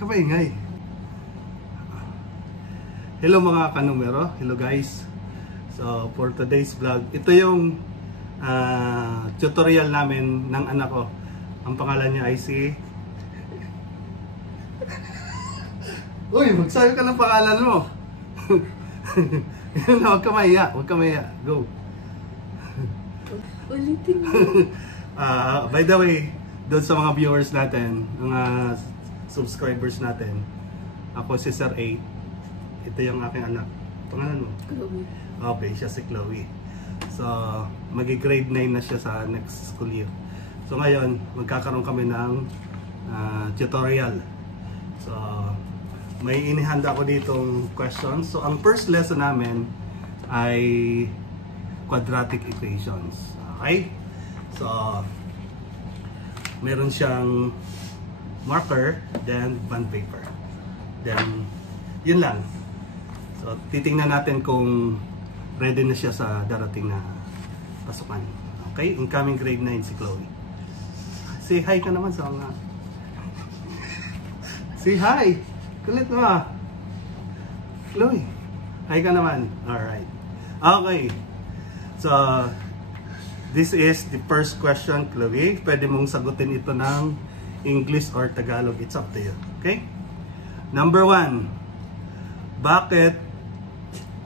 Kapaingay. Hello mga kanumero. Hello guys. So for today's vlog, ito yung tutorial namin ng anak ko. Ang pangalan niya ay si... Uy, magsabi ka ng pangalan mo. Huwag ka mahiya. Huwag ka mahiya. Go. Ulitin mo. By the way, doon sa mga viewers natin, mga subscribers natin, ako si Sir A. Ito yung aking anak. Pangalan mo? Chloe. Okay, siya si Chloe. So, magi-grade 9 na siya sa next school year. So ngayon, magkakaroon kami ng tutorial. So, may inihanda ko ditong questions. So, ang first lesson namin ay quadratic equations. Okay? So, meron siyang marker, then bond paper. Then, yun lang. So, titingnan natin kung ready na siya sa darating na pasukan. Okay? Incoming grade 9 si Chloe. Say hi ka naman sa mga... Say hi! Kulit mo ah! Chloe! Hi ka naman. Alright. Okay. So, this is the first question, Chloe. Pwede mong sagutin ito ng English or Tagalog. It's up to you. Okay? Number 1. Bakit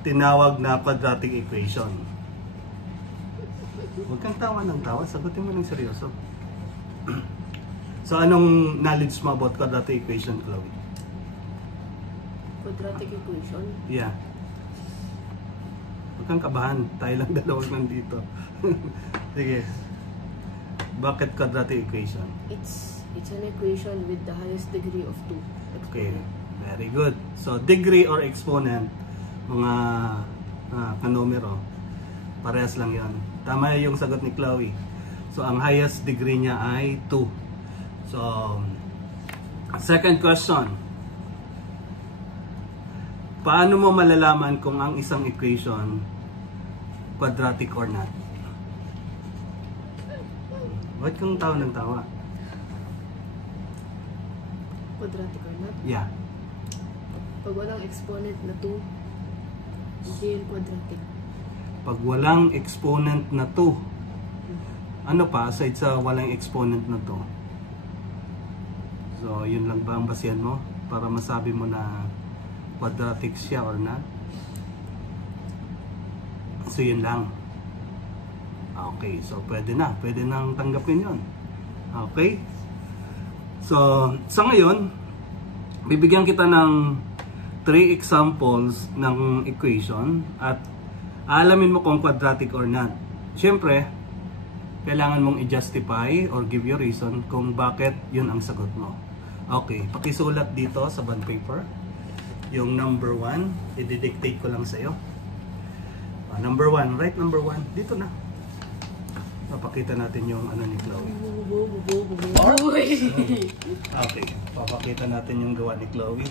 tinawag na quadratic equation? Huwag kang tawa ng tawa. Sagutin mo ng seryoso. So, anong knowledge mo about quadratic equation, Chloe? Quadratic equation? Yeah. Huwag kang kabahan. Tayo lang dalawang nandito. Sige. Bakit quadratic equation? It's an equation with the highest degree of 2. Okay. Very good. So, degree or exponent, mga kanumero, parehas lang yon. Tama yung sagot ni Chloe. So, ang highest degree niya ay 2. So, second question. Paano mo malalaman kung ang isang equation quadratic or not? Ba't kang tawa ng tawa? Quadratic or not? Yeah. Pag walang exponent na 2, hindi yun quadratic. Pag walang exponent na 2, ano pa aside sa walang exponent na 2? So, yun lang ba ang basihan mo para masabi mo na quadratic siya or not? So, yun lang. Okay, so pwede nang tanggapin yun. Okay? So, sa ngayon, bibigyan kita ng 3 examples ng equation at aalamin mo kung quadratic or not. Siyempre, kailangan mong i-justify or give your reason kung bakit yun ang sagot mo. Okay, pakisulat dito sa bond paper. Yung number 1, i-dictate ko lang sa'yo. Number 1, right number 1, dito na. Papakita natin yung ano ni Chloe. Okay, papakita natin yung gawa ni Chloe.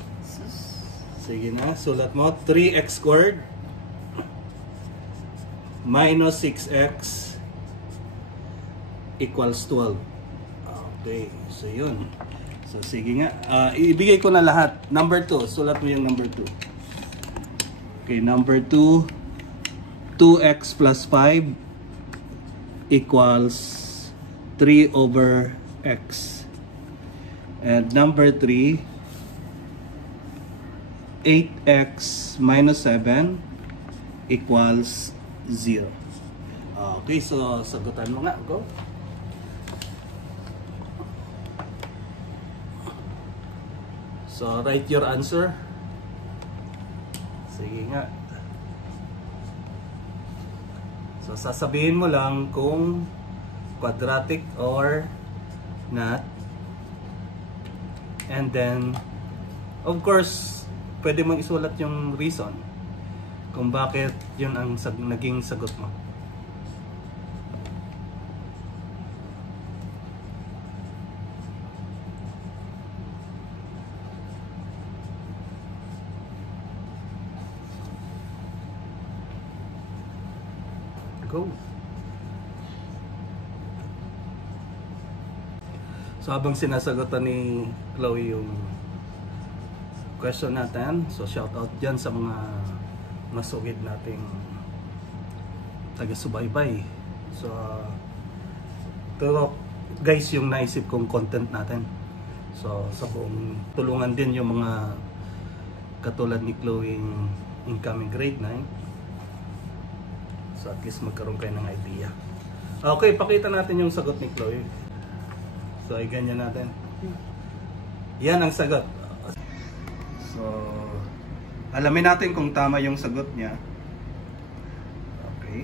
Sige na, sulat mo. 3x squared minus 6x equals 12. Okay, so yun. So sige nga, ibigay ko na lahat. Number 2, sulat mo yung number 2. Okay, number 2, 2x plus 5 equals 3 over x. And number 3, 8x minus 7 equals 0. Okay, so sagutan mo nga. Go. So, write your answer. Sige nga. So, sasabihin mo lang kung quadratic or not. And then, of course, pwede mong isulat yung reason kung bakit yun ang naging sagot mo. Go. So habang sinasagutan ni Chloe yung question natin. So shout out dyan sa mga masugid nating taga-subaybay. So pero guys, yung naisip kong content natin. So sa buong tulungan din yung mga katulad ni Chloe incoming grade 9. So at least magkaroon kayo ng idea. Okay, pakita natin yung sagot ni Chloe. So ay ganyan natin. Yan ang sagot. So alamin natin kung tama yung sagot niya. Okay.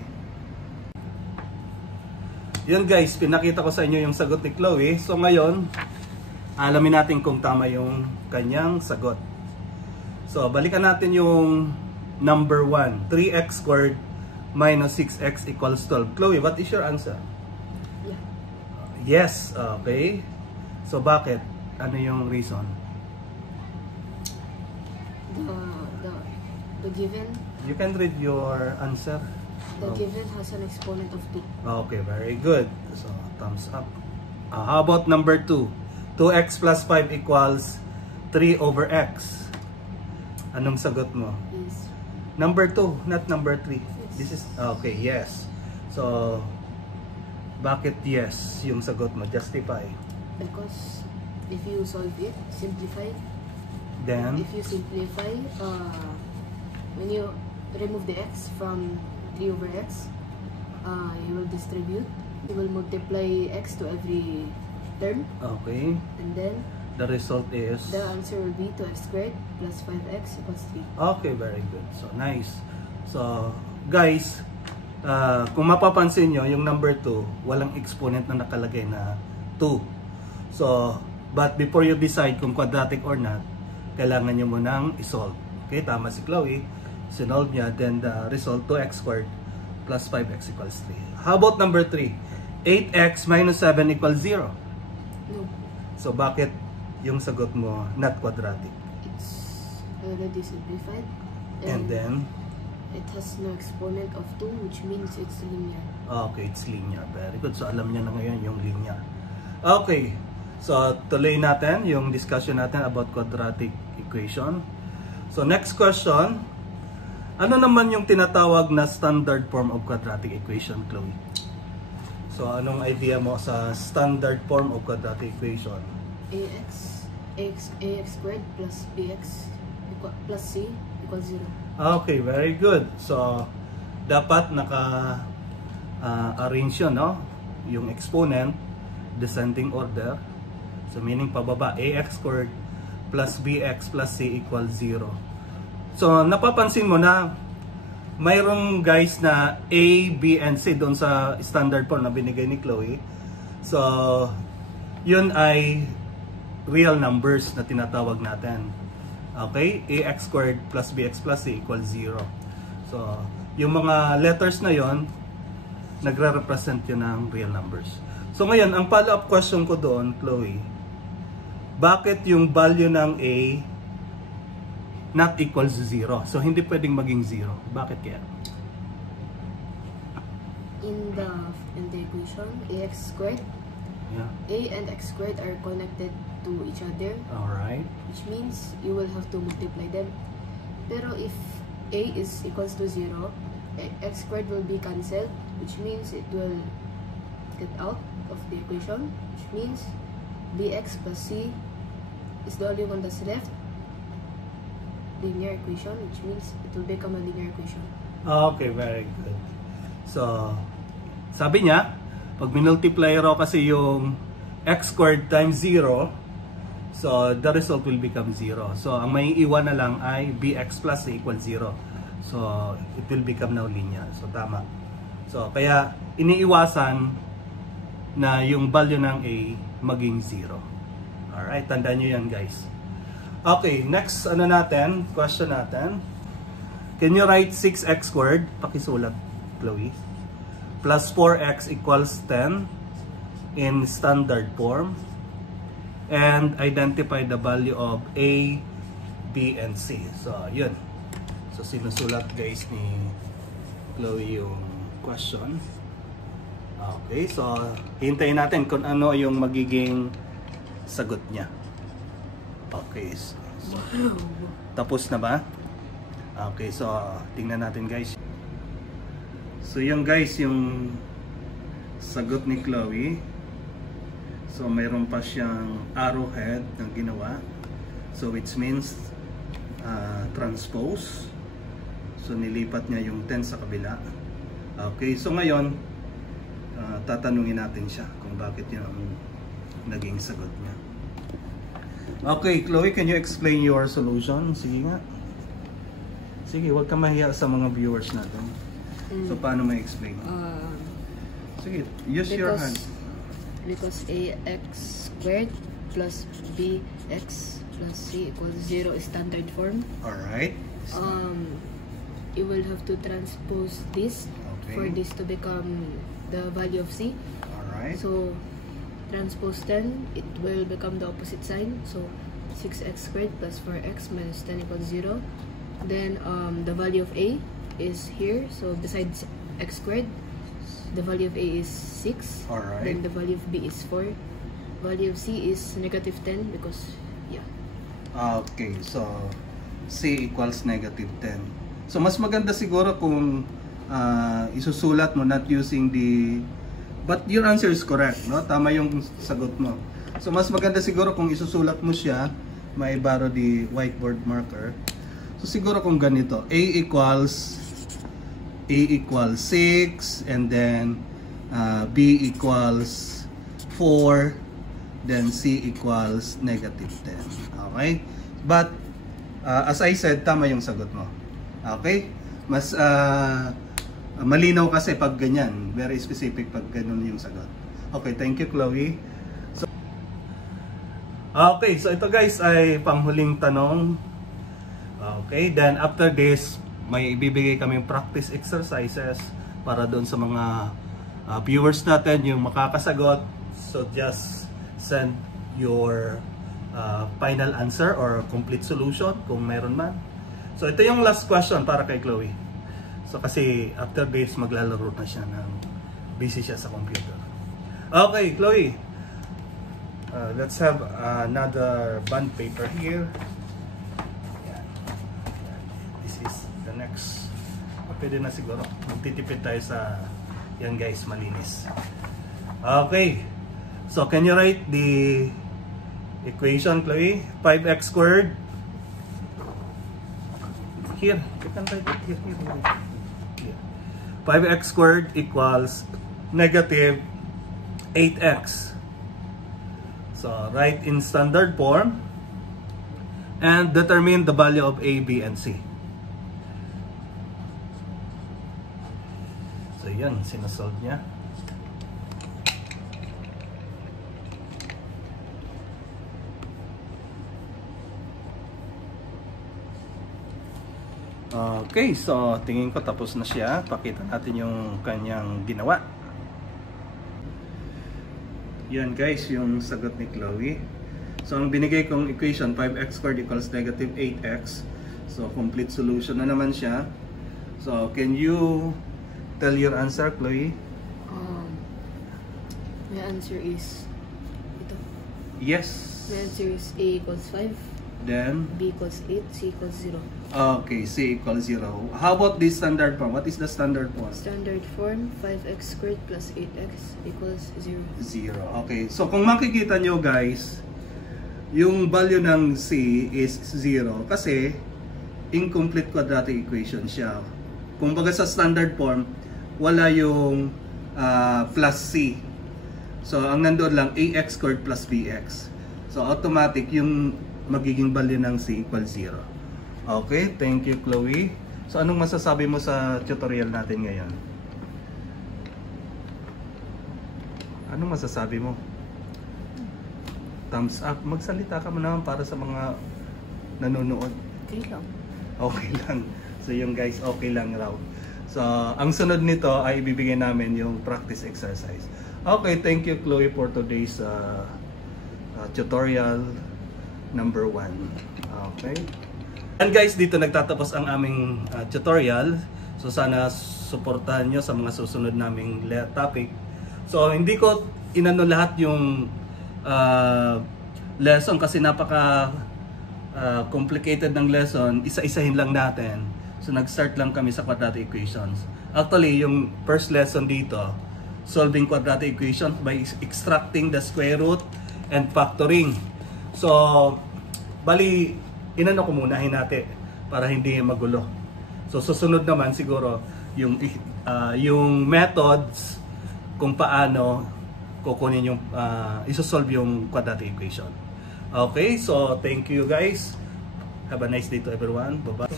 Yun guys, pinakita ko sa inyo yung sagot ni Chloe. So ngayon, alamin natin kung tama yung kanyang sagot. So balikan natin yung number 1. 3x squared minus 6x equals 12. Chloe, what is your answer? Yeah. Yes, okay. So bakit? Ano yung reason? The given. You can read your answer. The given has an exponent of 2. Okay, very good. So thumbs up. How about number 2? 2x plus 5 equals 3 over x. Anong sagot mo? Is Number 2, not number 3. yes. This is, okay, yes. So, bakit yes yung sagot mo? Justify. Because if you solve it, simplify. Then, If you simplify, when you remove the x from 3 over x, you will distribute. You will multiply x to every term, okay. and then The result is, the answer will be 2x squared plus 5x equals 3. okay, very good. So, nice. So, guys, kung mapapansin nyo, yung number 2, walang exponent na nakalagay na 2. So, but before you decide kung quadratic or not, kailangan nyo munang isolve. Okay, tama si Chloe. Sinolve niya, then the result 2x squared plus 5x equals 3. How about number 3? 8x minus 7 equals 0. No, So, bakit yung sagot mo not quadratic? it's already simplified. And then, it has no exponent of 2, which means it's linear. okay, it's linear. Very good. So, alam niya na ngayon yung linear. Okay. So, tuloy natin yung discussion natin about quadratic equation. So, next question. Ano naman yung tinatawag na standard form of quadratic equation, Chloe? So, anong idea mo sa standard form of quadratic equation? ax squared plus bx plus c equals 0. Okay, very good. So, dapat naka-arrange yun, no? Yung exponent, descending order. So, meaning pababa, ax squared plus bx plus c equals 0. So, napapansin mo na mayroong guys na a, b, and c doon sa standard form na binigay ni Chloe. So, yun ay real numbers na tinatawag natin. Okay? Ax squared plus bx plus c equals 0. So, yung mga letters na yon nagre-represent yun ng real numbers. So, ngayon, ang follow-up question ko doon, Chloe, bakit yung value ng a not equals 0? So, hindi pwedeng maging 0. Bakit kaya? In the equation, ax squared, Yeah. a and x squared are connected to each other, Alright. which means you will have to multiply them. Pero if a is equals to 0, x squared will be cancelled, which means it will get out of the equation, which means bx plus c is the only one that's left. Linear equation, which means it will become a linear equation. Okay, very good. So, sabi niya, pag minultiply raw kasi yung x squared times 0, so the result will become 0. So, ang may iwan na lang ay bx plus c equals 0. So, it will become now linear. So, tama. So, kaya iniiwasan na yung value ng a maging 0. Alright, tandaan nyo yan guys. Okay, next question natin. Can you write 6x squared? Pakisulat, Chloe. Plus 4x equals 10 in standard form. And identify the value of a, b, and c. So, yun. So, sinusulat guys ni Chloe yung question. Okay, so hintayin natin kung ano yung magiging sagot niya. Okay, Tapos na ba? Okay, so tingnan natin guys. So yung guys, yung sagot ni Chloe. So mayroon pa siyang arrowhead na ginawa. So which means transpose. So nilipat niya yung 10 sa kabila. Okay, so ngayon tatanungin natin siya kung bakit yun ang naging sagot niya. Okay, Chloe, can you explain your solution? Sige nga. Sige, huwag ka mahiya sa mga viewers natin. So paano ma-explain? Sige, use your hand. Because ax squared plus bx plus c equals 0 is standard form. Alright. You will have to transpose this for this to become the value of c. Alright. So transpose 10, it will become the opposite sign. So 6x squared plus 4x minus 10 equals 0. Then the value of a is here. So besides x squared, the value of a is 6. Alright. Then the value of b is 4. Value of c is negative 10 because, yeah. Okay, so c equals negative 10. So mas maganda siguro kung isusulat mo not using the... But your answer is correct, no? Tama yung sagot mo. So mas maganda siguro kung isusulat mo siya, may borrow the whiteboard marker. So siguro kung ganito, a equals 6, and then b equals 4, then c equals negative 10. Okay? But as I said, tama yung sagot mo. Okay? Mas malinaw kasi pag ganyan. Very specific pag ganun yung sagot. Okay, thank you, Chloe. Okay, so ito guys ay panghuling tanong. Okay, then after this, may ibibigay kaming practice exercises para doon sa mga viewers natin yung makakasagot. So just send your final answer or complete solution kung meron man. So ito yung last question para kay Chloe. So kasi after this maglalaro na siya ng busy siya sa computer. Okay, Chloe. Let's have another bond paper here. Yan. This is the next. Pwede na siguro. Magtitipid tayo sa yan guys, malinis. Okay. So can you write the equation, Chloe? 5x squared. Here, you can write it here. 5x squared equals negative 8x. So write in standard form and determine the value of a, b, and c. So yan, sinasolve niya. Okay, so tingin ko tapos na siya. Pakita natin yung kanyang ginawa. Yan guys, yung sagot ni Chloe. So ang binigay kong equation, 5x squared equals negative 8x. So complete solution na naman siya. So can you tell your answer, Chloe? My answer is ito. Yes. My answer is a equals 5. Then B equals 8, C equals 0. okay, C equals 0. How about the standard form? What is the standard form? Standard form, 5x squared plus 8x equals 0. 0. Okay, so kung makikita nyo guys, yung value ng C is 0 kasi incomplete quadratic equation siya. Kung baga sa standard form, wala yung plus C. So ang nandoon lang ax squared plus bx. So automatic yung magiging value ng C equals 0. Okay, thank you Chloe. So anong masasabi mo sa tutorial natin ngayon? Anong masasabi mo? Thumbs up. Magsalita ka mo naman para sa mga nanonood. Okay lang. Okay lang. So yung guys, okay lang raw. So ang sunod nito ay ibibigay namin yung practice exercise. Okay, thank you Chloe for today's tutorial number 1. Okay. And guys, dito nagtatapos ang aming tutorial. So sana suportahan nyo sa mga susunod naming topic. So hindi ko inano lahat yung lesson kasi napaka complicated ng lesson, isa-isahin lang natin. So nag-start lang kami sa quadratic equations. Actually, yung first lesson dito, solving quadratic equations by extracting the square root and factoring. So, bali, inano ko muna hinati para hindi magulo. So, susunod naman siguro yung methods kung paano kukunin yung isosolve yung quadratic equation. Okay, so thank you guys. Have a nice day to everyone. Bye-bye.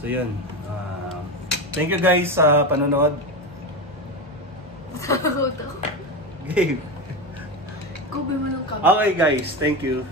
So yun. Thank you guys sa panonood. Okay. Kubi mo lang kami. Okay guys, thank you.